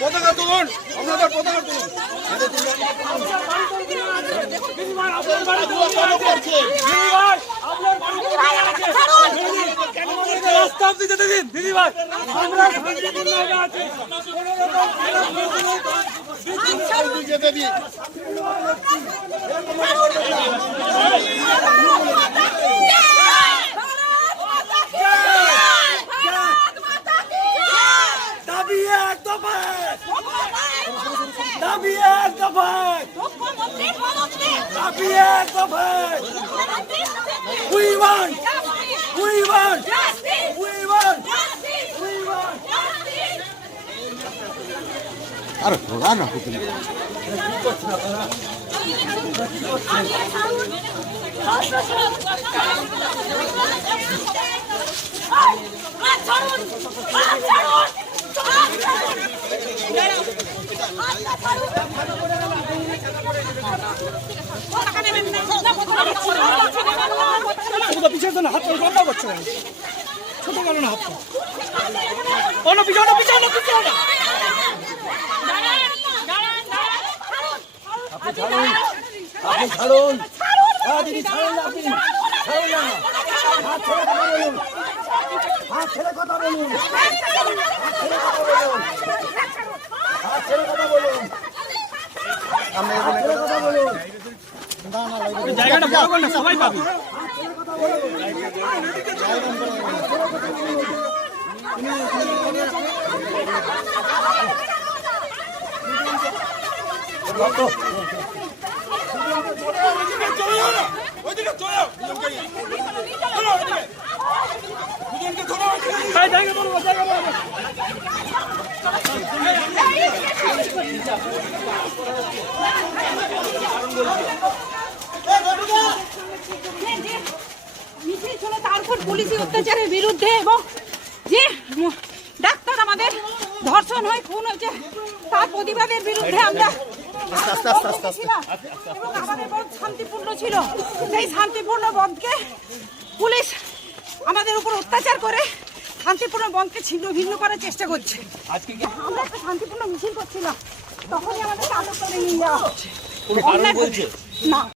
পতাকা তুলুন আপনাদের পতাকা তুলুন রাস্তা যেতে দিন দিদি ভাই আমরা আছি যেতে দিন দাবি এক দফায়। দাবি এক দফায়। দাবি এক দফায় we want we want we want we want আর ঘোড়া না কুকুর পিছিয়ে হাত ছোট গেল না হাত অন্য পিছনে পিছনে পিছনে আপনি ছাড়ুন হ্যাঁ দিদি ছাড়ুন আপনি। ছাড়ুন না। হাত ছেড়ে কথা বলুন। হাত ছেড়ে কথা বলুন। হাত ছেড়ে কথা বলুন। হাত ছেড়ে কথা বলুন। জায়গাটা বড় কর না সবাই পাবি। নিয়ে। চলো মিছিল ছিল তার পুলিশি অত্যাচারের বিরুদ্ধে এবং যে ডাক্তার আমাদের ধর্ষণ হয় খুন হয়েছে তার প্রতিবাদের বিরুদ্ধে আমরা এবং আমাদের বধ শান্তিপূর্ণ ছিল। সেই শান্তিপূর্ণ বন্ধকে পুলিশ আমাদের উপর অত্যাচার করে শান্তিপূর্ণ বন্ধকে ছিন্ন ভিন্ন করার চেষ্টা করছে। আমরা একটা শান্তিপূর্ণ মিছিল করছিলাম তখনই আমাদের আটক করে নিয়ে যাওয়া হচ্ছে। না।